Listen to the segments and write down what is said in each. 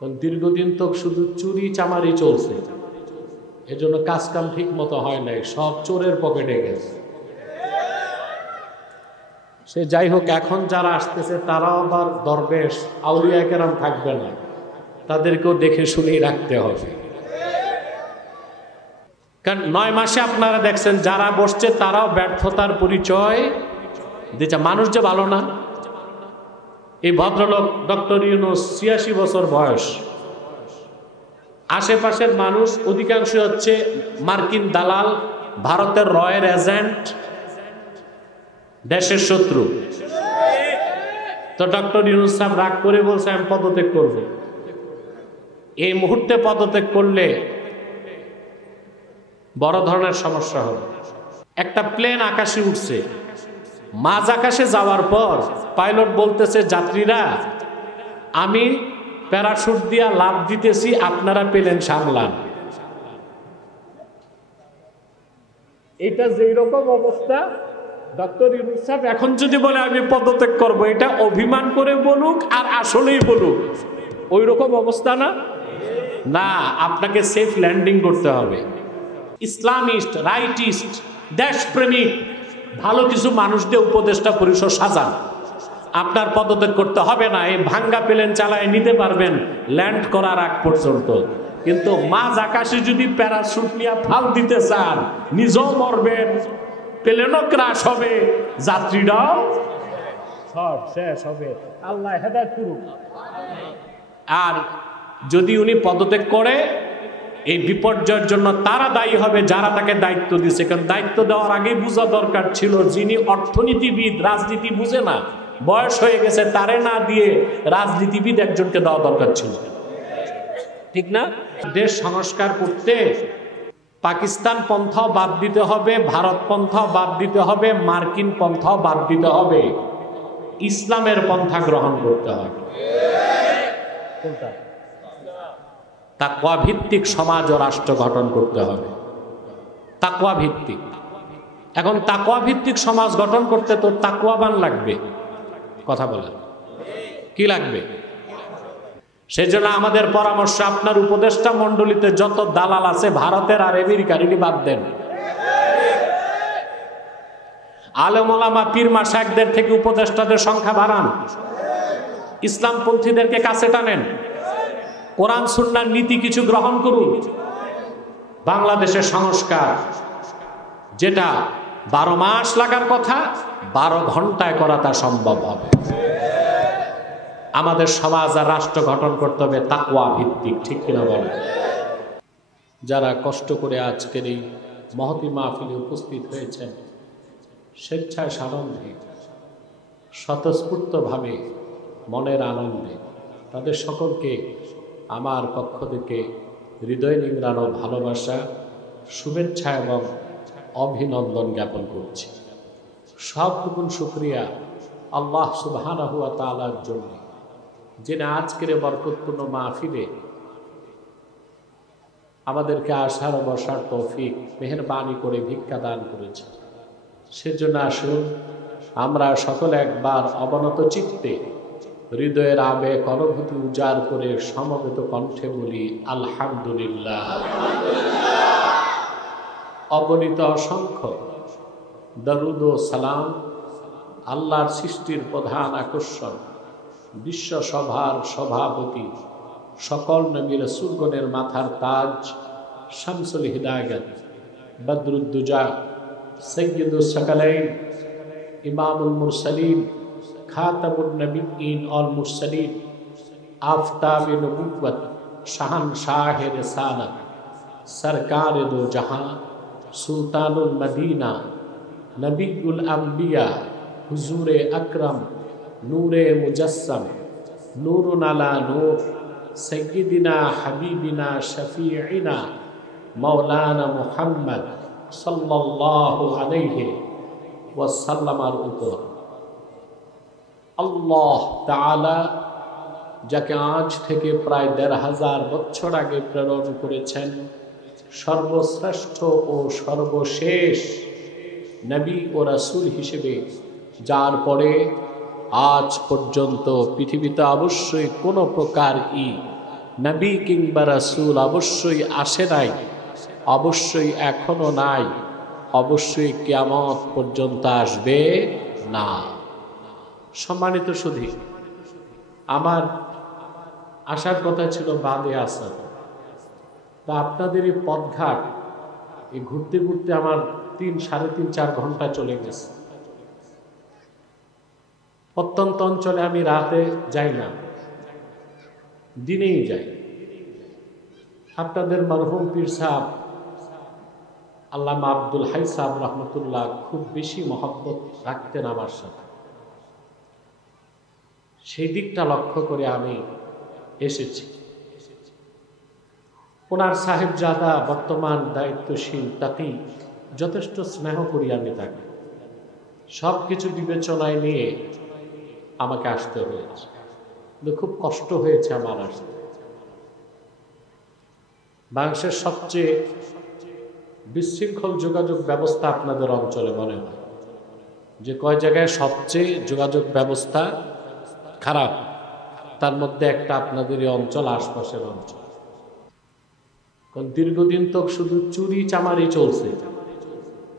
কারণ দীর্ঘদিন তো শুধু চুরি চামারি চলছে, এজন্য কাজ কাম ঠিক মতো হয় নাই, সব চোরের পকেটে গেছে। সে যাই হোক, এখন যারা আসতেছে তারাও আবার দরবেশ আউলিয়া কেরাম থাকবে না, তাদেরকেও দেখে শুনেই রাখতে হবে। কারণ 9 মাসে আপনারা দেখছেন যারা বসছে তারাও ব্যর্থতার পরিচয় দিচ্ছে। মানুষ যে ভালো না। এই ভদ্রলোক ডক্টর ইউনূস 86 বছর বয়স, আশেপাশের মানুষ অধিকাংশ হচ্ছে মার্কিন দালাল, ভারতের রয়ের এজেন্ট, দেশের শত্রু। তো ডক্টর ইউনূস সাহেব রাগ করে বলছে আমি পদত্যাগ করব। এই মুহূর্তে পদত্যাগ করলে বড় ধরনের সমস্যা হবে। একটা প্লেন আকাশে উঠছে, মাঝ আকাশে যাওয়ার পর পাইলট বলতেছে যাত্রীরা আমি প্যারাশুট দিয়া লাফ দিতেছি, আপনারা প্লেন সামলান। এটা যেই রকম অবস্থা, ডক্টর ইউনূস সাহেব এখন যদি বলে আমি পদত্যাগ করব, এটা অভিমান করে বলুক আর আসলেই বলুক, ওই রকম অবস্থা না। না, আপনাকে সেফ ল্যান্ডিং করতে হবে। ইসলামিস্ট, রাইটিস্ট, দেশপ্রেমিক ভালো কিছু মানুষদের উপদেষ্টা পরিষদ সাজান। আপনার পদত্যাগ করতে হবে না, এই ভাঙ্গা প্লেন চালায় নিতে পারবেন ল্যান্ড করার আগ পর্যন্ত। কিন্তু মাঝ আকাশে যদি প্যারাশুট নিয়ে ফাল দিতে চান, নিজেও মরবেন, প্লেনও ক্রাশ হবে, যাত্রীরাও সব শেষ হবে। আল্লাহ হেদায়েত করুক। আর যদি উনি পদত্যাগ করে, এই বিপর্যয়ের জন্য তারা দায়ী হবে যারা তাকে দায়িত্ব দিচ্ছে। কারণ দায়িত্ব দেওয়ার আগেই বোঝা দরকার ছিল যিনি অর্থনীতিবিদ, রাজনীতি বুঝে না, বয়স হয়ে গেছে, তারে না দিয়ে রাজনীতিবিদ একজনকে দেওয়া দরকার ছিল, ঠিক না? দেশ সংস্কার করতে পাকিস্তান পন্থাও বাদ দিতে হবে, ভারত পন্থাও বাদ দিতে হবে, মার্কিন পন্থাও বাদ দিতে হবে, ইসলামের পন্থা গ্রহণ করতে হবে। কোনটা? তাকওয়া ভিত্তিক সমাজ ও রাষ্ট্র গঠন করতে হবে। তাকওয়া ভিত্তিক। এখন তাকওয়া ভিত্তিক সমাজ গঠন করতে তো তাকওয়াবান লাগবে। কথা বলেন, কি লাগবে? সেজন্য আমাদের পরামর্শ, আপনার উপদেষ্টা মণ্ডলীতে যত দালাল আছে ভারতের আর আমেরিকার, এটি বাদ দেন। আলেম ওলামা পীর মাশায়েখদের থেকে উপদেষ্টাদের সংখ্যা বাড়ান, ইসলামপন্থীদেরকে কাছে টানেন, কোরআন সুন্নাহর নীতি কিছু গ্রহণ করুন। বাংলাদেশের সংস্কার যেটা 12 মাস লাগার কথা 12 ঘন্টায় করা তা সম্ভব হবে। আমাদের সমাজ আর রাষ্ট্র গঠন করতে হবে তাকওয়া ভিত্তিক, ঠিক কিনা বলেন? যারা কষ্ট করে আজকের এই মহতী মাহফিলে উপস্থিত হয়েছেন, স্বেচ্ছায় সানন্দে স্বতঃস্ফূর্তভাবে মনের আনন্দে, তাদের সকলকে আমার পক্ষ থেকে হৃদয় নিংড়ানো ভালোবাসা, শুভেচ্ছা এবং অভিনন্দন জ্ঞাপন করছি। সবটুকুন শুকরিয়া আল্লাহ সুবহানাহু ওয়া তাআলার জন্য, যিনি আজকের বরকতপূর্ণ মাহফিলে আমাদেরকে আসার বসার তৌফিক মেহেরবানি করে ভিক্ষা দান করেছে। সেজন্য আসুন আমরা সকলে একবার অবনত চিত্তে হৃদয়ের আবেগ অনুভূতি উজাড় করে সমবেত কণ্ঠে বলি আলহামদুলিল্লাহ। অগণিত অসংখ্য দরুদ ও সালাম আল্লাহর সৃষ্টির প্রধান আকর্ষণ, বিশ্বসভার সভাপতি, সকল নবী রাসূলগণের মাথার তাজ, শামসুল হিদায়াত, বদরুদ্দুজা, সৈয়দুস সাকালাইন, ইমামুল মুরসালিন, খাতামুন নবিয়্যিন ওয়াল মুরসালিন, আফতাবে নবুওয়াত, শাহনশাহে রিসালাত, সরকারে দো জাহান, সুলতানুল মদিনা, নবিয়ুল আম্বিয়া, হুজুরে আকরম, নূরে মুজাসসাম, নূরুন আলা নূর, সৈয়দিনা হাবিবিনা শফিঈনা মাওলানা মুহাম্মদ সাল্লাল্লাহু আলাইহি ওয়াসাল্লামের উপর আল্লাহ তাআলা যাকে আজ থেকে প্রায় ১৫০০ বছর আগে প্রেরণ করেছেন, সর্বশ্রেষ্ঠ ও সর্বশেষ নবী ও রাসূল হিসেবে, যার পরে আজ পর্যন্ত পৃথিবীতে অবশ্যই কোনো প্রকার নবী কিংবা রাসূল অবশ্যই আসে নাই, অবশ্যই এখনো নাই, অবশ্যই কিয়ামত পর্যন্ত আসবে না। সম্মানিত সুধী, আমার আসার কথা ছিল বাদে আসর, তা আপনাদের এই পথঘাট এই ঘুরতে ঘুরতে আমার 3-4.5 ঘন্টা চলে গেছে। প্রত্যন্ত অঞ্চলে আমি রাতে যাই না, দিনেই যাই। আপনাদের মরহুম পীর সাহেব আল্লামা আব্দুল হাই সাহেব রহমতুল্লাহ খুব বেশি মহব্বত রাখতেন আমার সাথে, সেই দিকটা লক্ষ্য করে আমি এসেছি। ওনার সাহেবজাদা বর্তমান দায়িত্বশীল, তাকে যথেষ্ট স্নেহ করি আমি তাকে। সব কিছু বিবেচনায় নিয়ে আমাকে আসতে হয়েছে, কিন্তু খুব কষ্ট হয়েছে আমার আসতে। বাংলাদেশের সবচেয়ে বিশৃঙ্খল যোগাযোগ ব্যবস্থা আপনাদের অঞ্চলে মনে হয়, যে কয় জায়গায় সবচেয়ে যোগাযোগ ব্যবস্থা খারাপ, তার মধ্যে একটা আপনাদের এই অঞ্চল, আশপাশের অঞ্চল। কারণ দীর্ঘদিন তো শুধু চুরি চামারি চলছে,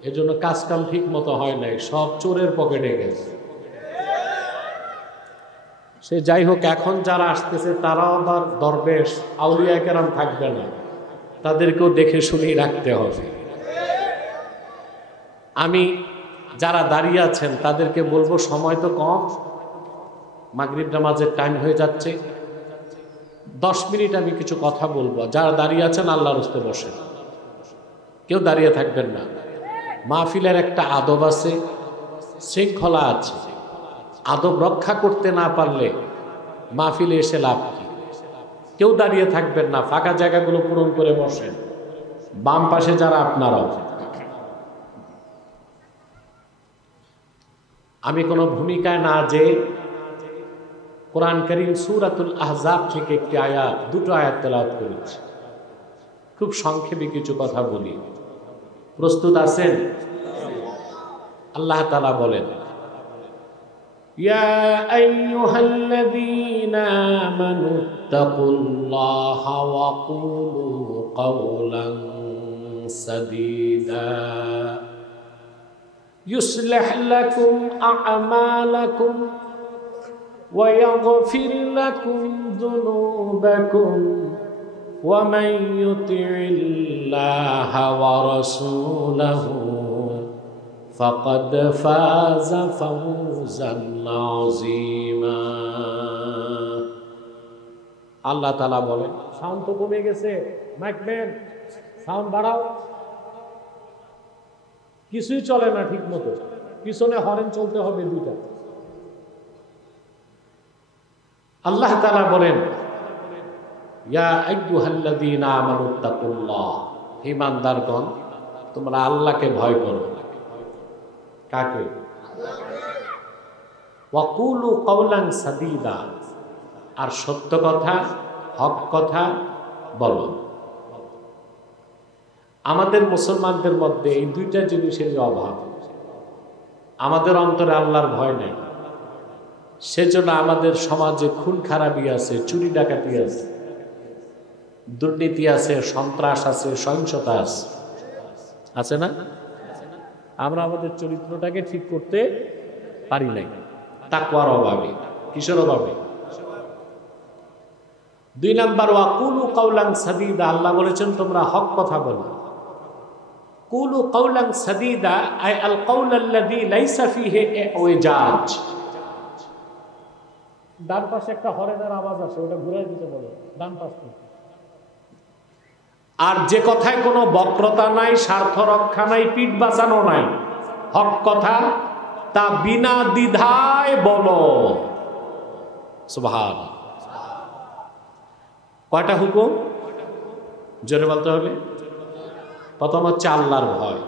এজন্য কাজ কাম ঠিক মতো হয় নাই, সব চোরের পকেটে গেছে। সে যাই হোক, এখন যারা আসতেছে তারাও আবার দরবেশ আউলিয়া কেরাম থাকবে না, তাদেরকেও দেখে শুনেই রাখতে হবে। আমি যারা দাঁড়িয়ে আছেন তাদেরকে বলবো, সময় তো কম, মাগরিব নামাজের টাইম হয়ে যাচ্ছে, 10 মিনিট আমি কিছু কথা বলবো। যারা দাঁড়িয়ে আছেন আল্লাহর রাস্তে বসেন, কেউ দাঁড়িয়ে থাকবেন না। মাহফিলের একটা আদব আছে, শৃঙ্খলা আছে, আদব রক্ষা করতে না পারলে মাহফিলে এসে লাভ কি? কেউ দাঁড়িয়ে থাকবেন না, ফাঁকা জায়গাগুলো পূরণ করে বসেন। বাম পাশে যারা, আপনারাও। আমি কোনো ভূমিকায় না যে কোরআন কারীম সূরাতুল আহজাব থেকে একটি আয়াত, 2টো আয়াত তেলাওয়াত করেছি। খুব সংক্ষেপে কিছু কথা বলি, প্রস্তুত আছেন? আল্লাহ তাআলা বলেন, ইয়া আইয়ুহাল্লাযীনা আমানুত্তাকুল্লাহা ওয়া কুলু কাওলান সাদীদা ইউসলিহ লাকুম আ'মালাকুম ويغفر لكم ذنوبكم ومن يطع الله ورسوله فقد فاز فوزا عظيما। আল্লাহ তাআলা বলেন, সাউন্ড তো কমে গেছে, মাইকম্যান সাউন্ড বাড়াও। কিছুই চলে না ঠিক মতো, পিছনে হরেন চলতে হবে 2টা। আল্লাহ তাআলা বলেন, ইয়া আইয়ুহাল্লাযীনা আমানুত্তাকুল্লাহ, হে ঈমানদারগণ তোমরা আল্লাহকে ভয় করো। কাকে? ওয়া কুলু কাওলান সাদীদা, আর সত্য কথা, হক কথা বলো। আমাদের মুসলমানদের মধ্যে এই 2টা জিনিসের অভাব। আমাদের অন্তরে আল্লাহর ভয় নেই, সেজন্য আমাদের সমাজে খুন খারাপি আছে, চুরি ডাকাতি আছে, দুর্নীতি আছে, সন্ত্রাস আছে, সহিংসতা আছে, আছে না? আমরা আমাদের চরিত্রটাকে ঠিক করতে পারি নাই, তাকওয়ার অভাবে। কিসের অভাবে? 2 নাম্বার, ওয়া কুলু কাওলান সাদীদা, আল্লাহ বলেছেন তোমরা হক কথা বলো। কুলু কাওলান সাদীদা আই আল কাওল আল্লাযী লাইসা ফীহি ইওজাজ। ডান পাশে একটা হরেনের আওয়াজ আছে, ওটা ঘুরাই দিতে বলো, ডান পাশ থেকে। আর যে কথায় কোনো বক্রতা নাই, স্বার্থ রক্ষা নাই, পিঠ বাঁচানো নাই, হক কথা, তা বিনা দ্বিধায় বলো। সুবহানাল্লাহ। কয়টা হুকুম? জোরে বলতে হবে। প্রথম হচ্ছে আল্লাহর ভয়।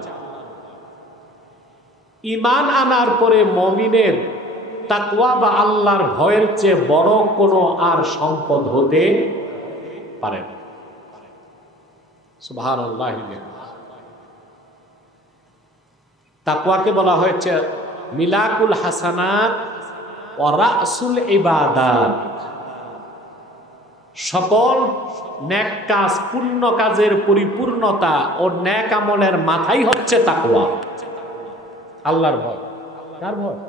ঈমান আনার পরে মুমিনের তাকওয়া বা আল্লাহর ভয়ের চেয়ে বড় কোনো আর সম্পদ হতে পারে না। সুবহানাল্লাহ। তাকওয়াকে বলা হয়েছে মিলাকুল হাসানাত ওয়া রাসুল ইবাদাত। সকল নেক কাজ, পূর্ণ কাজের পরিপূর্ণতা ও নেক আমলের মাথাই হচ্ছে তাকওয়া, আল্লাহর ভয়। কার ভয়?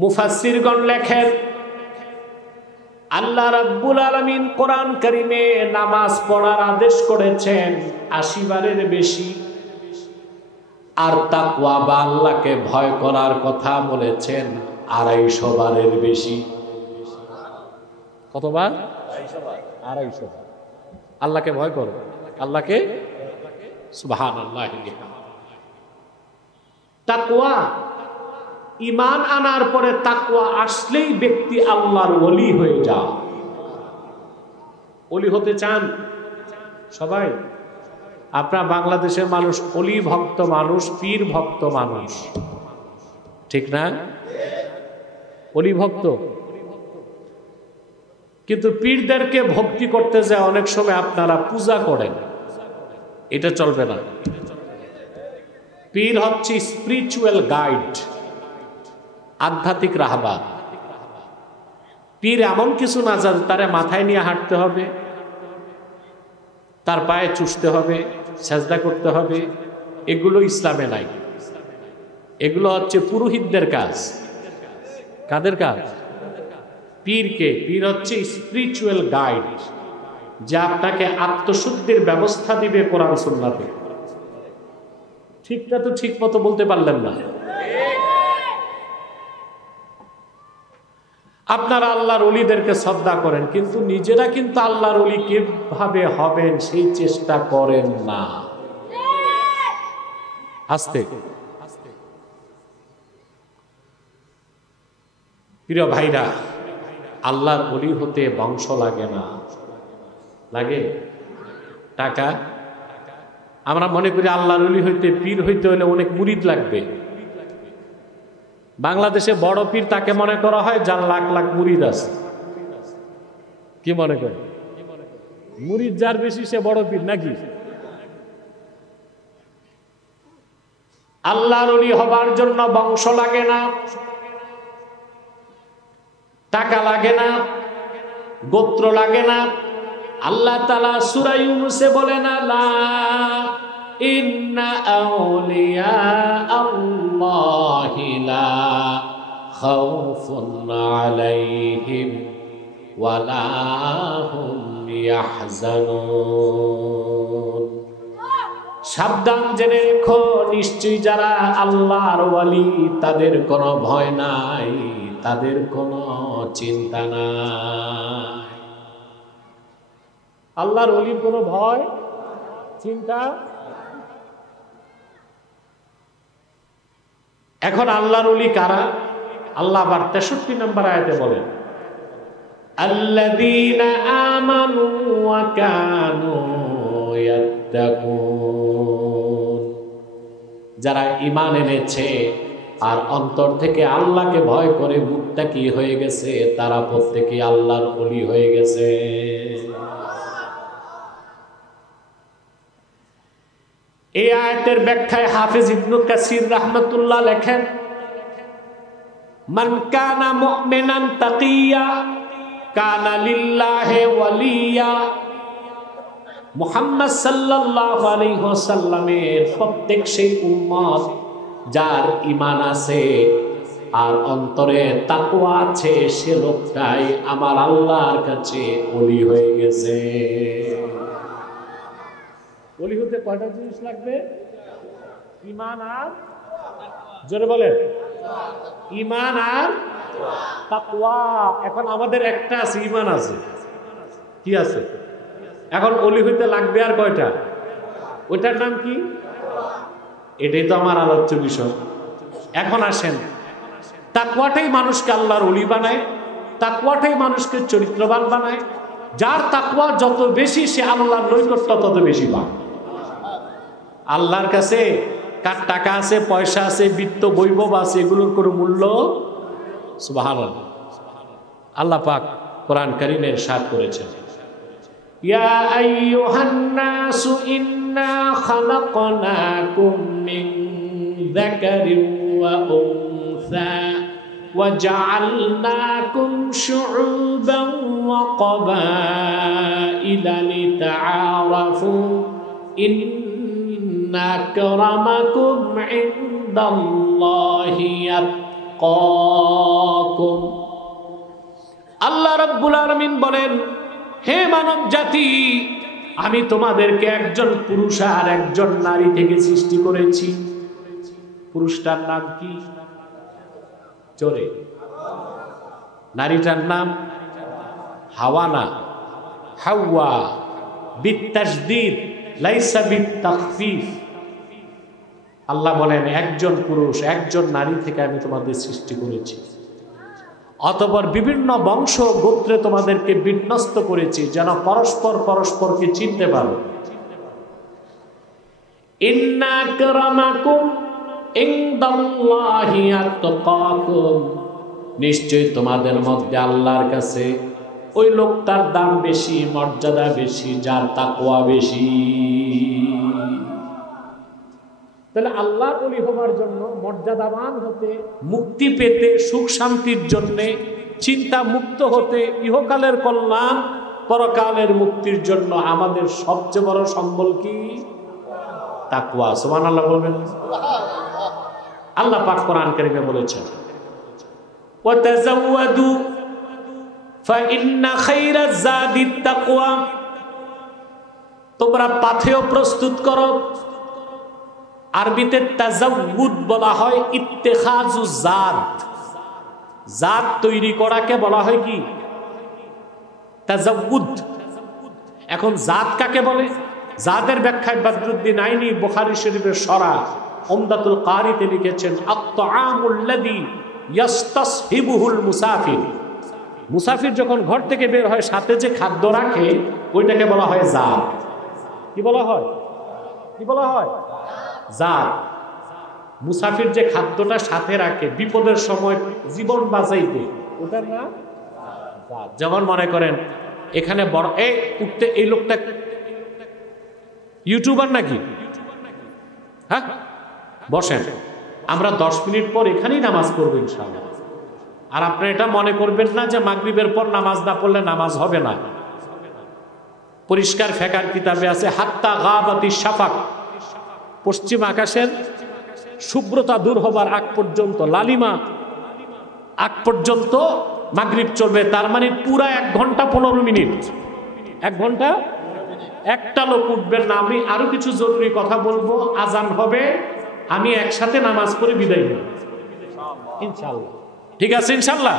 মুফাসসিরগণ লেখেন, আল্লাহ রাব্বুল আলামিন কোরআন কারীমে নামাজ পড়ার আদেশ করেছেন ৮০ বারের বেশি, আর তাকওয়া বা আল্লাহকে ভয় করার কথা বলেছেন ২৫০ বারের বেশি। কতবার? ২৫০ বার। আল্লাহকে ভয় করো, আল্লাহকে, সুবহানাল্লাহ। তাকওয়া, ঈমান আনার পরে তাকওয়া আসলেই ব্যক্তি আল্লাহর ওলি হয়ে যায়। ওলি হতে চান সবাই? আপনার বাংলাদেশের মানুষ ওলি ভক্ত মানুষ, পীর ভক্ত মানুষ, ঠিক না? ওলি ভক্ত, কিন্তু পীরদেরকে ভক্তি করতে যায় অনেক সময় আপনারা পূজা করেন, এটা চলবে না। পীর হচ্ছে স্পিরিচুয়াল গাইড, আধ্যাত্মিক রাহবার। পীর এমন কিছু না যা তারে মাথায় নিয়ে হাঁটতে হবে, তার পায়ে চুষতে হবে, সেজদা করতে হবে, এগুলো ইসলামে নাই। এগুলো হচ্ছে পুরোহিতদের কাজ। কাদের কাজ? পীরকে। পীর হচ্ছে স্পিরিচুয়াল গাইড, যা আপনাকে আত্মশুদ্ধির ব্যবস্থা দিবে কোরআন সুন্নাতে। ঠিকটা তো ঠিক মতো বলতে পারলেন না। আপনারা আল্লাহর ওলিদেরকে শ্রদ্ধা করেন, কিন্তু নিজেরা কিন্তু আল্লাহর ওলি কিভাবে হবেন সেই চেষ্টা করেন না। আস্তে প্রিয় ভাইরা, আল্লাহর ওলি হতে বংশ লাগে না, লাগে টাকা। আমরা মনে করি আল্লাহর ওলি হইতে, পীর হইতে হলে অনেক মুরিদ লাগবে। বাংলাদেশে বড় পীর তাকে মনে করা হয় যার লাখ লাখ মুরিদ আছে। কি মনে করে? মুরিদ যার বেশি সে বড় পীর নাকি? আল্লাহর ওলি হবার জন্য বংশ লাগে না, টাকা লাগে না, গোত্র লাগে না। আল্লাহ তাআলা সূরা ইউনূসে বলেন, লা ইন্না আউলিয়া আল্লাহি লা খাউফুন আলাইহিম ওয়ালা হুম ইয়াহজানুন। সাবধান জেনে রেখো, নিশ্চয়ই যারা আল্লাহর ওয়ালি তাদের কোনো ভয় নাই, তাদের কোনো চিন্তা নাই। আল্লাহর ওলির কোনো ভয় চিন্তা। এখন আল্লাহর ওলি কারা? আল্লাহ আবার ৬৩ নম্বর আয়াতে বলেন, আল্লাযীনা আমানু ওয়া কানু ইয়াত্তাকুন। যারা ঈমান এনেছে আর অন্তর থেকে আল্লাহকে ভয় করে মুত্তাকি হয়ে গেছে, তারা প্রত্যেকেই আল্লাহর ওলি হয়ে গেছে। এই আয়াতের ব্যাখ্যায় হাফেজ ইবনে কাসির রাহমাতুল্লাহ লেখেন, মান কানা মুমিনান তাকিয়া কানা লিল্লাহি ওয়ালিয়া। মুহাম্মদ সাল্লাল্লাহু আলাইহি ওয়াসাল্লামের প্রত্যেক সেই উম্মত যার ঈমান আছে আর অন্তরে তাকওয়া আছে, সে লোকটাই আমার আল্লাহর কাছে ওলি হয়ে গেছে। ওলি হতে কয়টা জিনিস লাগবে? ঈমান আর, জোরে বলেন, ঈমান আর তাকওয়া। এখন আমাদের একটা আছে, ঈমান আছে, কি আছে? এখন ওলি হইতে লাগবে আর কয়টা? ওইটার নাম কি? এটাই তো আমার আলোচ্য বিষয়। এখন আসেন, তাকওয়াটাই মানুষকে আল্লাহর ওলি বানায়, তাকওয়াটাই মানুষকে চরিত্রবান বানায়। যার তাকওয়া যত বেশি, সে আল্লাহর নৈকট্য তত বেশি পায়। আল্লাহর কাছে কার টাকা আছে, পয়সা আছে, বিত্ত বৈভব আছে, এগুলোর কোনো মূল্য, সুবহানাল্লাহ। আল্লাহ পাক কোরআন কারীমে ইরশাদ করেছেন, ইয়া আইয়ুহান নাসু ইন্না খালাকনাকুম মিন যাকারিন ওয়া উনসা وجعلناكم شعوبا وقبائل لتعارفوا إن أكرمكم عند الله يتقاكم আল্লাহ রাব্বুল আলামিন বলেন, হে মানব জাতি, আমি তোমাদেরকে একজন পুরুষ আর একজন নারী থেকে সৃষ্টি করেছি। পুরুষটার নাম কি? জোরে। নারীটার নাম হাওয়া না, হাওয়া, বিতাশদীদ লাইসা বিতাখফিফ। আল্লাহ বলেন একজন পুরুষ একজন নারী থেকে আমি তোমাদের সৃষ্টি করেছি, অতঃপর বিভিন্ন বংশ গোত্রে তোমাদেরকে বিন্যস্ত করেছি যেন পরস্পর পরস্পরকে চিনতে পারো। ইন্না আকরামাকুম ইনদাল্লাহি আতকাকুম, নিশ্চয় তোমাদের মধ্যে আল্লাহর কাছে ওই লোকটার দাম বেশি, মর্যাদা বেশি, যার তাকওয়া বেশি। তাহলে আল্লাহর ওলি হওয়ার জন্য, মর্যাদাবান হতে, মুক্তি পেতে, সুখ শান্তির জন্য, চিন্তা মুক্ত হতে, ইহকালের কল্যাণ পরকালের মুক্তির জন্য আমাদের সবচেয়ে বড় সম্বল কি? তাকওয়া। সুবহানাল্লাহ বলবেন। আল্লাহ পাক কোরআন কারীমে বলেছেন, ওয়াতাযাওয়াদু ফাইন্না খায়রাজ যাদিত তাকওয়া, তোমরা পাথেয় প্রস্তুত করো। আরবিতে তাজাউদ বলা হয় ইত্তেখাজু জাদ, জাদ তৈরি করাকে বলা হয় কি? তাজাউদ। এখন জাদ কাকে বলে? জাদের ব্যাখ্যায় বদরুদ্দিন আইনি বুখারী শরীফের সরা উমদাতুল কারিতে লিখেছেন, আত-তাআমুল্লাযী ইয়াসতাসহিবুহুল মুসাফির। মুসাফির যখন ঘর থেকে বের হয় সাথে যে খাদ্য রাখে ওইটাকে বলা হয় জাদ। কি বলা হয়? কি বলা হয়? জাদ। মুসাফির যে খাদ্যটা সাথে রাখে বিপদের সময় জীবন বাঁচাইতে, ওটার নাম জাদ। যেমন মনে করেন এখানে বড় উঠতে, এই লোকটা ইউটিউবার নাকি? হ্যাঁ, বসেন, আমরা 10 মিনিট পর এখানেই নামাজ পড়বো ইনশাআল্লাহ। আর আপনি এটা মনে করবেন না যে মাগরিবের পর নামাজ না পড়লে নামাজ হবে না। পরিষ্কার ফিকহের কিতাবে আছে হাত্তা গাবাতিশ শাফাক, পশ্চিম আকাশের শুভ্রতা দূর হবার আগ পর্যন্ত, লালিমা আগ পর্যন্ত মাগরিব চলবে। তার মানে পুরা 1 ঘন্টা 15 মিনিট। 1 ঘন্টা একটা লোক উঠবেন না। আমি আরো কিছু জরুরি কথা বলবো, আজান হবে, আমি একসাথে নামাজ পড়ে বিদায় নেব ইনশাআল্লাহ। ঠিক আছে ইনশাআল্লাহ?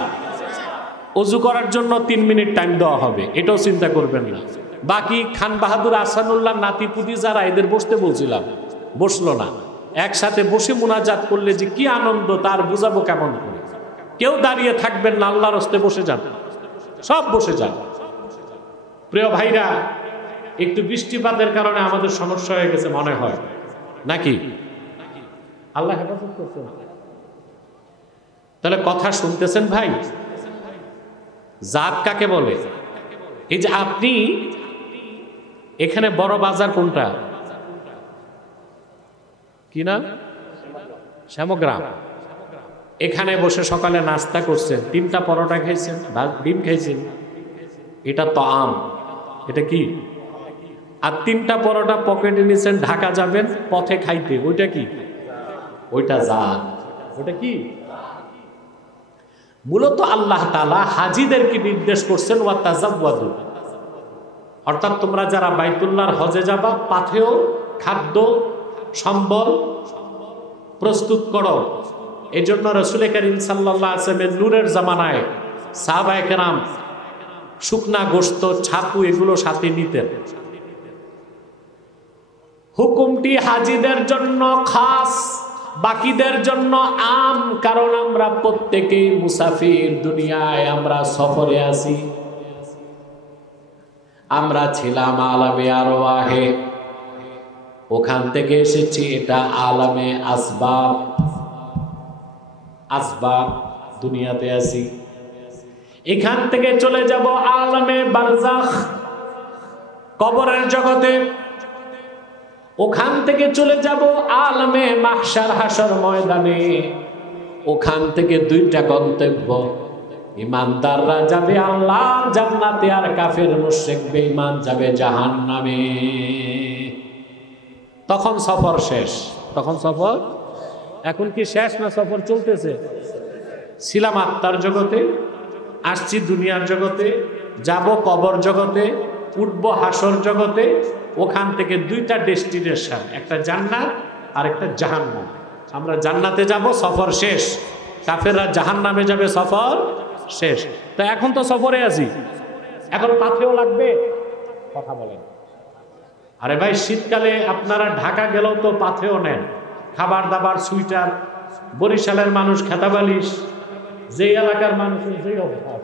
ওযু করার জন্য 3 মিনিট টাইম দেওয়া হবে, এটাও চিন্তা করবেন না। বাকি খান বাহাদুর আহসানুল্লাহ নাতিপুতি যারা, এদের বসতে বলছিলাম, বসলো না। একসাথে বসে মুনাজাত করলে যে কি আনন্দ তার বুঝাবো কেমন করে? কেউ দাঁড়িয়ে থাকবেন না, আল্লাহর রাস্তে বসে যান, সব বসে যান। প্রিয় ভাইরা, একটু বৃষ্টিপাতের কারণে আমাদের সমস্যা হয়ে গেছে মনে হয় নাকি? আল্লাহ হেফাজত করছেন। তাহলে কথা শুনতেছেন ভাই? জাত কাকে বলে? এই যে আপনি এখানে বড় বাজার কোনটা? কি না? শ্যামগ্রাম। এখানে বসে সকালে নাস্তা করছেন, 3টা পরোটা খাইছেন, ডিম খাইছেন, এটা তো আম। এটা কি? আর 3টা পরোটা পকেটে নিয়েছেন, ঢাকা যাবেন, পথে খাইতে, ওইটা কি? ওইটা জাত। ওটা কি? মূলত আল্লাহ তাআলা হাজীদেরকে নির্দেশ করছেন ওয়াতাযাওয়াদু, অর্থাৎ তোমরা যারা বাইতুল্লাহর হজে যাবা পাথেয় খাদ্য সম্বল প্রস্তুত করো। এই জন্য রাসূল কারীম সাল্লাল্লাহু আলাইহি ওয়াসাল্লামের নূরের জামানায় সাহাবায়ে কেরাম শুকনা গোশত, ছাতু এগুলো সাথে নিতেন। হুকুমটি হাজীদের জন্য খাস, বাকিদের জন্য আম, কারণ আমরা প্রত্যেকেই মুসাফির, দুনিয়ায় আমরা সফরে আছি। আমরা ছিলাম আলামে আরওয়াহে, ওখান থেকে এসেছি এটা আলামে আসবাব। আসবাব দুনিয়াতে আছি, এখান থেকে চলে যাব আলামে বারজাখ, কবরের জগতে। ওখান থেকে চলে যাব আলামে মাহশার, হাসর ময়দানে। ওখান থেকে দুইটা গন্তব্য, ইমানদাররা যাবে আল্লাহর জান্নাতে আর কাফের মুশরিক বেঈমান যাবে জাহান্নামে। তখন সফর শেষ। তখন সফর, এখন কি শেষ না সফর চলতেছে? ছিলাম আত্মার জগতে, আসছি দুনিয়ার জগতে, যাব কবর জগতে, উঠব হাসর জগতে। ওখান থেকে দুইটা ডেস্টিনেশন, একটা জান্নাত আর একটা জাহান্নাম। আমরা জান্নাতে যাব, সফর শেষ। কাফেররা জাহান্নামে যাবে, সফর শেষ। তো এখন তো সফরে আছি, এখন পাথেও লাগবে। কথা বলেন। আরে ভাই, শীতকালে আপনারা ঢাকা গেলেও তো পাথেও নেন, খাবার দাবার, সুইটার। বরিশালের মানুষ খেতা বালিশ, যে এলাকার মানুষের যে অভ্যাস।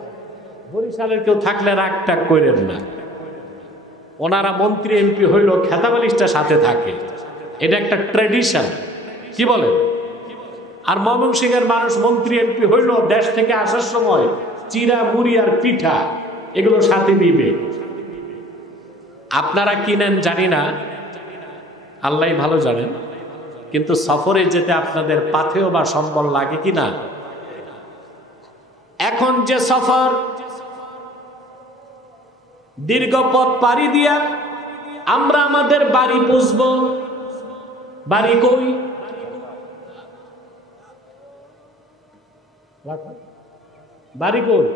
বরিশালের কেউ থাকলে রাগ টাগ করেন না, ওনারা মন্ত্রী এমপি হইল খেতা বালিশটা সাথে থাকে, এটা একটা ট্র্যাডিশন। কি বলেন? আর ময়মনসিংহের মানুষ মন্ত্রী এমপি হইল দেশ থেকে আসার সময় চিরা মুড়ি আর পিঠা এগুলো সাথে নিবে। আপনারা কিনেন জানি না, আল্লাহ ভালো জানেন, কিন্তু সফরে যেতে আপনাদের পাথেও বা সম্বল লাগে কিনা? এখন যে সফর, দীর্ঘ পথ পাড়ি দিয়া আমরা আমাদের বাড়ি পৌঁছব। বাড়ি কই? বাড়ি কই?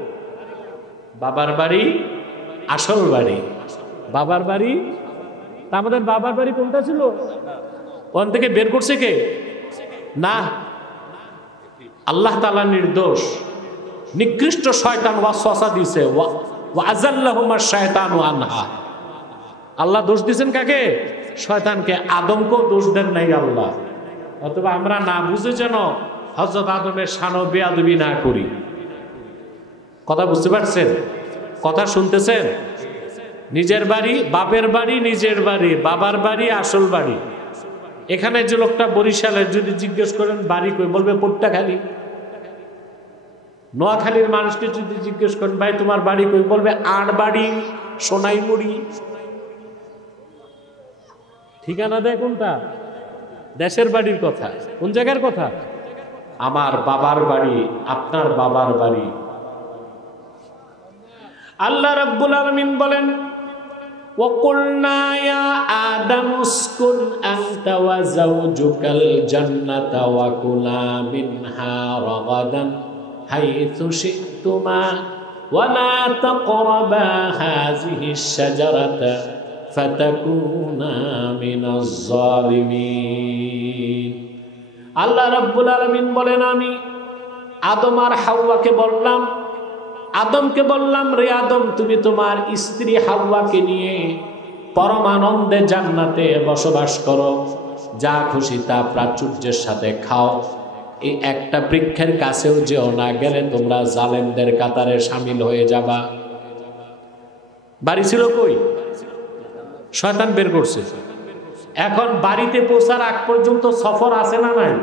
বাবার বাড়ি, আসল বাড়ি। বাবার বাড়ি, তা আমাদের বাবার বাড়ি কোনটা ছিল? ওখান থেকে বের করছে কে? না, আল্লাহ তাআলা নির্দোষ। নিকৃষ্ট শয়তান ওয়াসওয়াসা দিয়েছে, ওয়াজাল্লাহুমা শায়তানু আনহা। আল্লাহ দোষ দিয়েছেন কাকে? শয়তানকে। আদমকেও দোষ দেন নাই আল্লাহ। অথবা আমরা না বুঝে যেন হযরত আদমের শানও বেয়াদবি না করি। কথা বুঝতে পারছেন? কথা শুনতেছেন? নিজের বাড়ি, বাপের বাড়ি, নিজের বাড়ি, বাবার বাড়ি, আসল বাড়ি। এখানে যে লোকটা বরিশালের, যদি জিজ্ঞেস করেন বাড়ি কই, বলবে পট্টাখালী। নোয়াখালীর মানুষকে যদি জিজ্ঞেস করেন ভাই তোমার বাড়ি কই, বলবে আড়বাড়ি, সোনাইমুড়ি। ঠিকানা দেয় কোনটা? দেশের বাড়ির কথা। কোন জায়গার কথা? আমার বাবার বাড়ি, আপনার বাবার বাড়ি। আল্লাহ রাব্বুল আলামিন বলেন, وَقُلْنَا يَا آدَمُ اسْكُنْ أَنْتَ وَزَوْجُكَ الْجَنَّةَ وَكُلَا مِنْهَا رَغَدًا حَيْثُ شِئْتُمَا وَلَا تَقْرَبَا هَذِهِ الشَّجَرَةَ فَتَكُونَا مِنَ الظَّالِمِينَ। আল্লাহ রাব্বুল আলামিন বলেন, আমি আদম আর হাওয়াকে বললাম, আদমকে বললাম, রে আদম, তুমি তোমার স্ত্রী হাওয়াকে নিয়ে পরমানন্দে জান্নাতে বসবাস করো, যা খুশি তা প্রাচুর্যের সাথে খাও। এই একটা বৃক্ষের কাছেও যেও না, গেলে তোমরা জালেমদের কাতারে শামিল হয়ে যাবা। বাড়ি ছিল কই? শয়তান বের করছে। এখন বাড়িতে পৌঁছার আগ পর্যন্ত সফর আছে না নাই?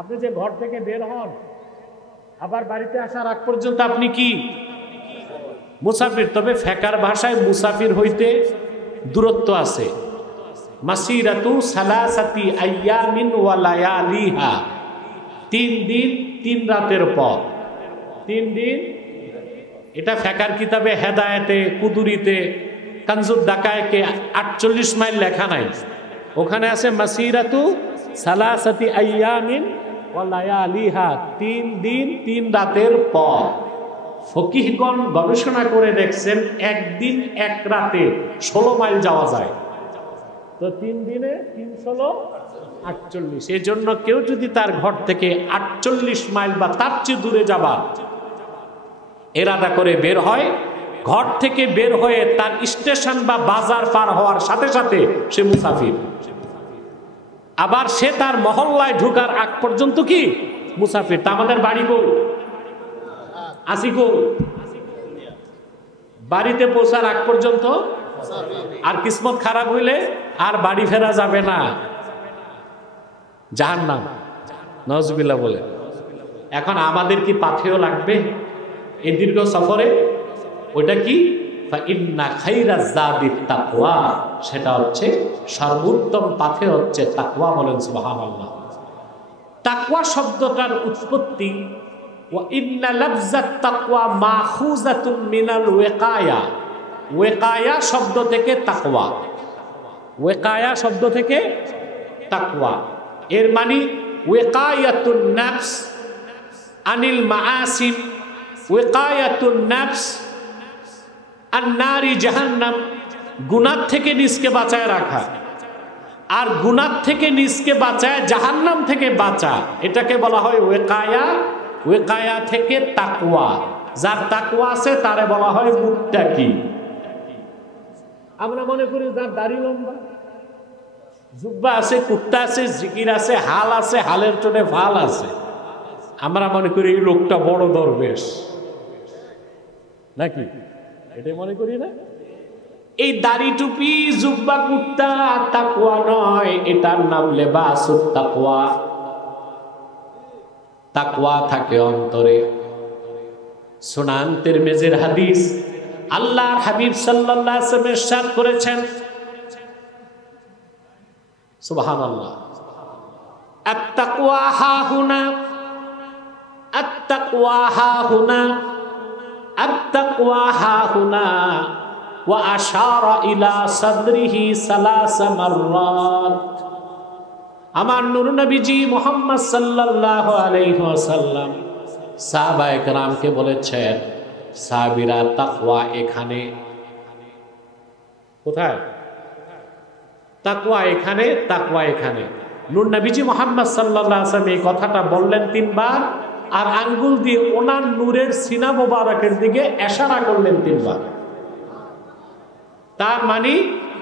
আপনি যে ঘর থেকে বের হন, আবার বাড়িতে আসার আগ পর্যন্ত আপনি কি? মুসাফির। তবে ফেকার ভাষায় মুসাফির হইতে দূরত্ব আছে। মাসিরাতু সালাসাতি আইয়ামিন ওয়া লায়ালিহা, 3 দিন 3 রাতের পথ। 3 দিন, এটা ফেকার কিতাবে হেদায়েতে কুদুরিতে কানজুদ দাকায়েকে 48 মাইল লেখা নাই। ওখানে আছে মাসিরাতু সালাসাতি আইয়ামিন ওয়া লায়ালিহা, 3 দিন 3 রাতের পথ। ফকিহগণ গবেষণা করে দেখছেন 1 দিন 1 রাতে 16 মাইল যাওয়া যায়। তো 3 দিনে 3 16 48। এই জন্য কেউ যদি তার ঘর থেকে 48 মাইল বা তার চেয়ে দূরে যাবার এরাদা করে বের হয়, ঘর থেকে বের হয়ে তার স্টেশন বা বাজার পার হওয়ার সাথে সাথে সে মুসাফির। আবার সে তার মহল্লায় ঢোকার আগ পর্যন্ত কি? মুসাফির। তা আমাদের বাড়ি কই? আসি কই? বাড়িতে পৌঁছার আগ পর্যন্ত। আর কিসমত খারাপ হইলে আর বাড়ি ফেরা যাবে না, জাহান্নাম। নাউজুবিল্লাহ বলে। এখন আমাদের কি পাথেয় লাগবে এই দীর্ঘ সফরে? ওইটা কি? ফাইন্না খাইরাজ যাদিত তাকওয়া, সেটা হচ্ছে সর্বোত্তম পাথেয় হচ্ছে তাকওয়া। বলেন সুবহানাল্লাহ। তাকওয়া শব্দটার উৎপত্তি ওয়া ইন্না লাফজাত তাকওয়া মাখুজাতুন মিনাল ওয়াকায়া। ওয়াকায়া শব্দ থেকে তাকওয়া, ওয়াকায়া শব্দ থেকে তাকওয়া। এর মানে ওয়াকায়াতুন নাফস আনিল মাআসিম, ওয়াকায়াতুন নাফস আন নারি জাহান্নাম, গুনাহ থেকে নিজকে বাঁচায় রাখা। আর গুনাহ থেকে নিজকে বাঁচায় জাহান্নাম থেকে বাঁচা, এটাকে বলা হয় ওয়াকায়া। ওয়াকায়া থেকে তাকওয়া, যার তাকওয়া আছে তারে বলা হয় মুত্তাকি। আমরা মনে করি যার দাড়ি লম্বা, জুব্বা আছে, কুত্তা আছে, জিকির আছে, হাল আছে, হালের চোটে ফাল আছে, আমরা মনে করি এই লোকটা বড় দরবেশ নাকি, এটাই মনে করি না? এই দাড়ি টুপি জুব্বা কুত্তা তাকওয়া নয়, এটার নাম লেবাসুত তাকওয়া। তাকওয়া থাকে অন্তরে। সুনান তিরমিজির হাদিস, আল্লাহর হাবিব সাল্লাল্লাহু আলাইহি ওয়াসাল্লাম ইরশাদ করেছেন, সুবহানাল্লাহ, আত-তাকওয়া হাহুনা, আত-তাকওয়া হাহুনা, আত-তাকওয়া হাহুনা, ওয়া আশারা ইলা সাদরিহি সালাসা মাররাত। আমার নূর নবীজি মুহাম্মদ সাল্লাল্লাহু আলাইহি ওয়াসাল্লাম সাহাবায়ে কেরামকে বলেছেন, সাহাবীরা তাকওয়া এখানে, কোথায়? তাকওয়া এখানে, তাকওয়া এখানে। নূর নবীজি মুহাম্মদ সাল্লাল্লাহু আলাইহি ওয়াসাল্লাম এই কথাটা বললেন 3 বার, আর আঙ্গুল দিয়ে ওনার নূরের সিনা মোবারকের দিকে ইশারা করলেন 3 বার। তার মানে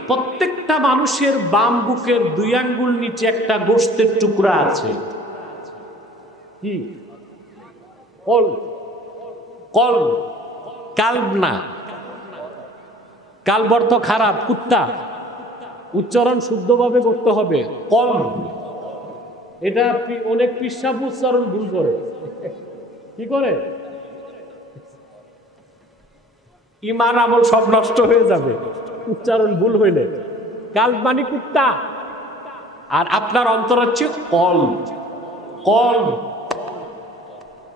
প্রত্যেকটা মানুষের বাম বুকের 2 আঙ্গুল নিচে একটা গোশতের টুকরা আছে। কি? কল্ব, কল্ব, কালব না। কালব অর্থ খারাপ, কুত্তা, উচ্চারণ শুদ্ধভাবে করতে হবে, কল্ব। এটা অনেক পিসাব উচ্চারণ ভুল করে। কি করে? ঈমান আমল সব নষ্ট হয়ে যাবে উচ্চারণ ভুল হইলে। কালব মানে কুত্তা, আর আপনার অন্তর হচ্ছে কল্ব। কল্ব,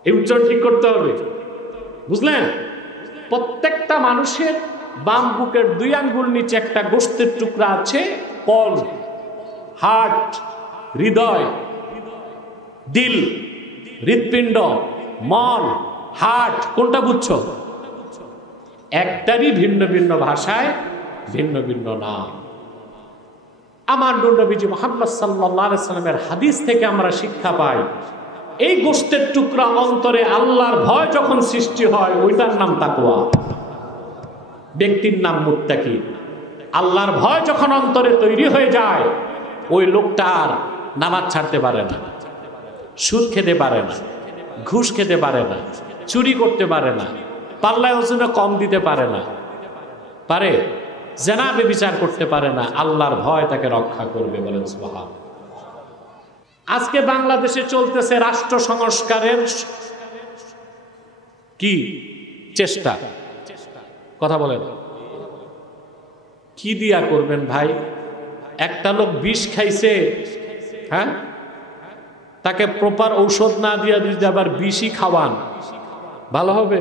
এই উচ্চারণ ঠিক করতে হবে, বুঝলেন? প্রত্যেকটা মানুষের বাম বুকের 2 আঙ্গুল নিচে একটা গোশতের টুকরা আছে, কল্ব। হার্ট, হৃদয়, দিল, হৃৎপিণ্ড, মন, হার্ট, কোনটা বুঝছো? একটারই ভিন্ন ভিন্ন ভাষায় ভিন্ন ভিন্ন নাম। আমার নূর নবীজি মুহাম্মদ সাল্লাল্লাহু আলাইহি ওয়াসাল্লামের হাদিস থেকে আমরা শিক্ষা পাই, এই গোশতের টুকরা অন্তরে আল্লাহর ভয় যখন সৃষ্টি হয়, ওইটার নাম তাকওয়া, ব্যক্তির নাম মুত্তাকি। আল্লাহর ভয় যখন অন্তরে তৈরি হয়ে যায়, ওই লোকটা আর নামাজ ছাড়তে পারে না, সুদ খেতে পারে না, ঘুষ খেতে পারে না, চুরি করতে পারে না, পাল্লায় ওজনে কম দিতে পারে না, পারে জেনা ব্যভিচার করতে পারে না। আল্লাহর ভয় তাকে রক্ষা করবে, বলেন সুবহানাল্লাহ। আজকে বাংলাদেশে চলতেছে রাষ্ট্র সংস্কারের কি চেষ্টা, কথা বলেন, কি দিয়া করবেন ভাই? একটা লোক বিষ খাইছে, হ্যাঁ, তাকে প্রপার ঔষধ না দিয়া যদি আবার বিষই খাওয়ান, ভালো হবে?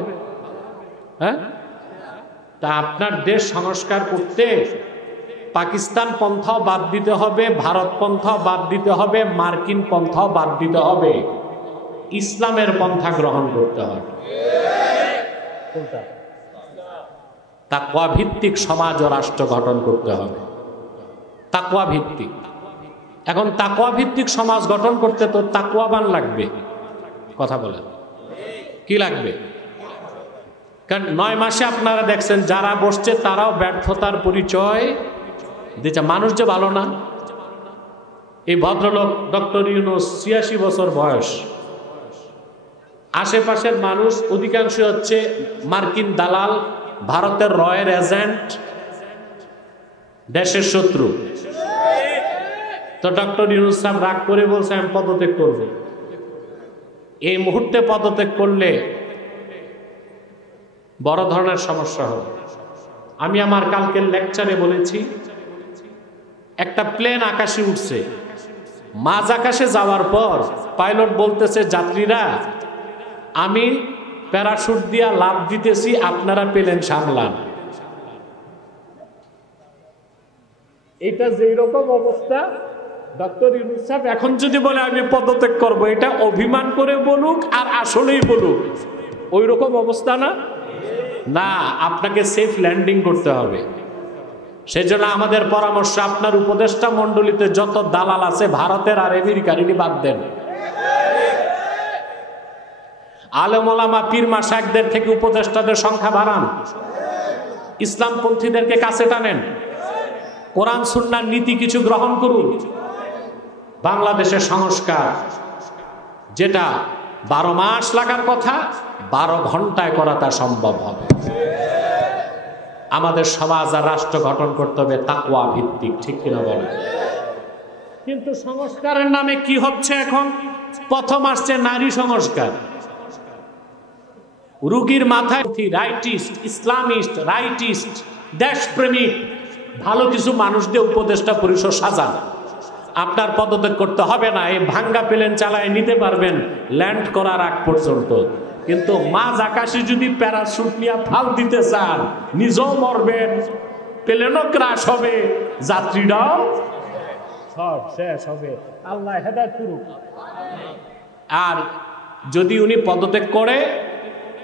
হ্যাঁ, তা আপনার দেশ সংস্কার করতে পাকিস্তান পন্থাও বাদ দিতে হবে, ভারত পন্থাও বাদ দিতে হবে, মার্কিন পন্থাও বাদ দিতে হবে, ইসলামের পন্থা গ্রহণ করতে হবে। তাকওয়া ভিত্তিক সমাজ ও রাষ্ট্র গঠন করতে হবে, তাকওয়া ভিত্তিক। এখন তাকওয়া ভিত্তিক সমাজ গঠন করতে তো তাকওয়াবান লাগবে, কথা বলেন, কি লাগবে? কারণ 9 মাসে আপনারা দেখছেন যারা বসছে তারাও ব্যর্থতার পরিচয় দিচ্ছে। মানুষ যে ভালো না। এই ভদ্রলোক ডক্টর ইউনূস 86 বছর বয়স, আশেপাশের মানুষ অধিকাংশ হচ্ছে মার্কিন দালাল, ভারতের রয়ের এজেন্ট, দেশের শত্রু। তো ডক্টর ইউনূস সাহেব রাগ করে বলছে আমি পদত্যাগ করব। এই মুহূর্তে পদত্যাগ করলে বড় ধরনের সমস্যা হবে। আমি আমার কালকের লেকচারে বলেছি, একটা প্লেন আকাশে উঠছে, মাঝ আকাশে যাওয়ার পর পাইলট বলতেছে, যাত্রীরা আমি প্যারাশুট দিয়া লাফ দিতেছি, আপনারা প্লেন সামলান। এটা যেই রকম অবস্থা, ডক্টর ইউনূস সাহেব এখন যদি বলে আমি পদত্যাগ করব, এটা অভিমান করে বলুক আর আসলেই বলুক, ওই রকম অবস্থা না? না, আপনাকে সেফ ল্যান্ডিং করতে হবে। সেজন্য আমাদের পরামর্শ, আপনার উপদেষ্টা মণ্ডলীতে যত দালাল আছে ভারতের আর আমেরিকার, ইনি বাদ দেন। আলেম ওলামা পীর মাশায়েখদের থেকে উপদেষ্টাদের সংখ্যা বাড়ান, ইসলামপন্থীদেরকে কাছে টানেন, কোরআন সুন্নাহর নীতি কিছু গ্রহণ করুন। বাংলাদেশের সংস্কার যেটা 12 মাস লাগার কথা 12 ঘন্টায় করা তা সম্ভব হবে। আমাদের সমাজ আর রাষ্ট্র গঠন করতে হবে তাকওয়া ভিত্তিক, ঠিক কিনা বলেন? কিন্তু সংস্কারের নামে কি হচ্ছে এখন? প্রথম আসছে নারী সংস্কার। রুগীর মাথায় রাইটিস্ট, ইসলামিস্ট, রাইটিস্ট, দেশপ্রেমিক ভালো কিছু মানুষ দিয়ে উপদেষ্টা পরিষদ সাজান। আপনার পদত্যাগ করতে হবে না, এই ভাঙ্গা প্লেন চালায় নিতে পারবেন ল্যান্ড করার আগ পর্যন্ত। কিন্তু মাঝ আকাশে যদি প্যারাশুট নিয়ে ফাল দিতে চান, নিজেও মরবেন, প্লেনও ক্রাশ হবে, যাত্রীরাও সব শেষ হবে। আল্লাহ হেদায়েত করুক। আর যদি উনি পদত্যাগ করে,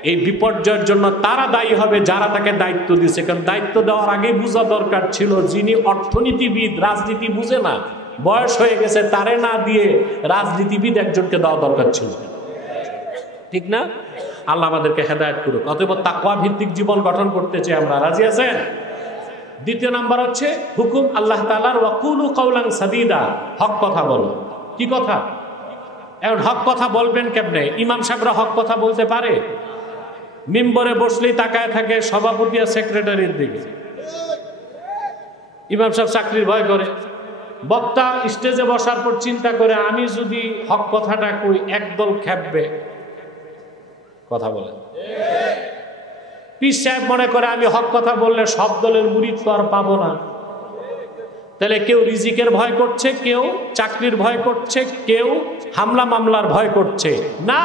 এই বিপর্যয়ের জন্য তারা দায়ী হবে যারা তাকে দায়িত্ব দিয়েছে। কারণ দায়িত্ব দেওয়ার আগে বোঝা দরকার ছিল, যিনি অর্থনীতিবিদ, রাজনীতি বুঝে না, বয়স হয়ে গেছে, তারে না দিয়ে রাজনীতিবিদ একজনকে দেওয়া দরকার ছিল, ঠিক না? আল্লাহ আমাদেরকে হেদায়েত করুক। অতএব তাকওয়া ভিত্তিক জীবন গঠন করতে চাই আমরা। রাজি আছেন? দ্বিতীয় নাম্বার হচ্ছে হুকুম আল্লাহ তাআলার ওয়াকুলু কাওলান সাদীদা, হক কথা বলো। কি কথা? এখন হক কথা বলবেন কেমনে? ইমাম সাহেবরা হক কথা বলতে পারে? মিম্বরে বসলেই তাকায় থাকে সভাপতি আর সেক্রেটারির দিকে। ইমাম সাহেব চাকরির ভয় করে। বক্তা স্টেজে বসার পর চিন্তা করে, আমি যদি হক কথাটা কই একদল খেপবে, কথা বলে। পীর সাহেব মনে করে আমি হক কথা বললে সব দলের মুরিদ তো আর পাবো না। তাহলে কেউ রিজিকের ভয় করছে, কেউ চাকরির ভয় করছে, কেউ হামলা মামলার ভয় করছে না।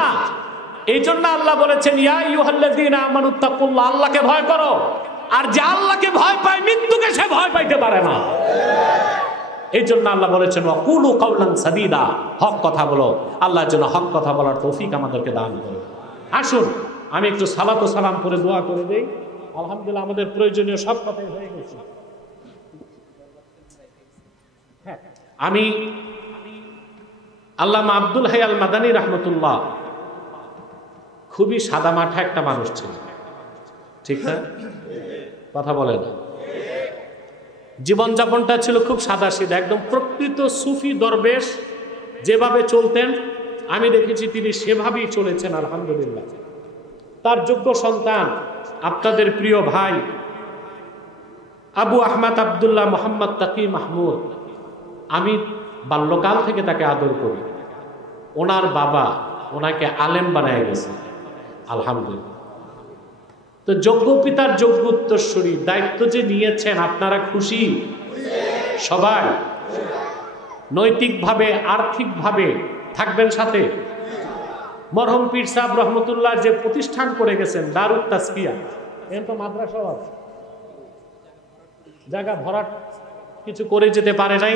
এই জন্য আল্লাহ বলেছেন, ইয়া আইয়ুহাল্লাযীনা আমানুত্তাকুল্লাহ, আল্লাহকে ভয় করো। আর যে আল্লাহকে ভয় পায়, মৃত্যুকে সে ভয় পাইতে পারে না। এই জন্য আল্লাহ বলেছেন ওয়াকুলু কাওলান সাদীদা, হক কথা বলো। আল্লাহর জন্য হক কথা বলার তৌফিক আমাদেরকে দান করো। আসুন আমি একটু সালাত ও সালাম করে দোয়া করে দেই। আলহামদুলিল্লাহ আমাদের প্রয়োজনীয় সব কথাই হয়ে গেছে। আমি আল্লামা আব্দুল হাই আল মাদানী রাহমাতুল্লাহ খুবই সাদামাঠা একটা মানুষ ছিলেন, ঠিক না? কথা বলে না। জীবনযাপনটা ছিল খুব সাদাসিধা, একদম প্রকৃত সুফি দরবেশ যেভাবে চলতেন আমি দেখেছি তিনি সেভাবেই চলেছেন। আলহামদুলিল্লাহ তার যোগ্য সন্তান আপনাদের প্রিয় ভাই আবু আহমদ আব্দুল্লাহ মোহাম্মদ তাকি মাহমুদ, আমি বাল্যকাল থেকে তাকে আদর করি। ওনার বাবা ওনাকে আলেম বানায় গেছে, আলহামদুলিল্লাহ। তো যোগ্য পিতার যোগ্য উত্তরসূরি, দায়িত্ব যে নিয়েছেন আপনারা খুশি? সবাই নৈতিকভাবে আর্থিকভাবে থাকবেন সাথে। মরহুম পীর সাহেব রহমতুল্লাহ যে প্রতিষ্ঠান করে গেছেন দারুত তাসকিয়া, এখন তো মাদ্রাসাও আছে, জায়গা ভরাট কিছু করে যেতে পারে নাই।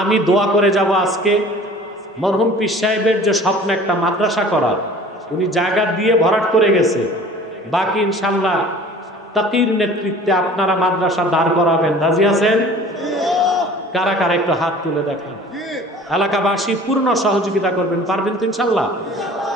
আমি দোয়া করে যাব আজকে মরহুম পীর সাহেবের যে স্বপ্ন একটা মাদ্রাসা করার, উনি জায়গা দিয়ে ভরাট করে গেছে। বাকি ইনশাল্লাহ তাকির নেতৃত্বে আপনারা মাদ্রাসা দাঁড় করাবেন। রাজি আছেন? কারা কারা একটু হাত তুলে দেখান। এলাকাবাসী পূর্ণ সহযোগিতা করবেন, পারবেন তো ইনশাল্লাহ?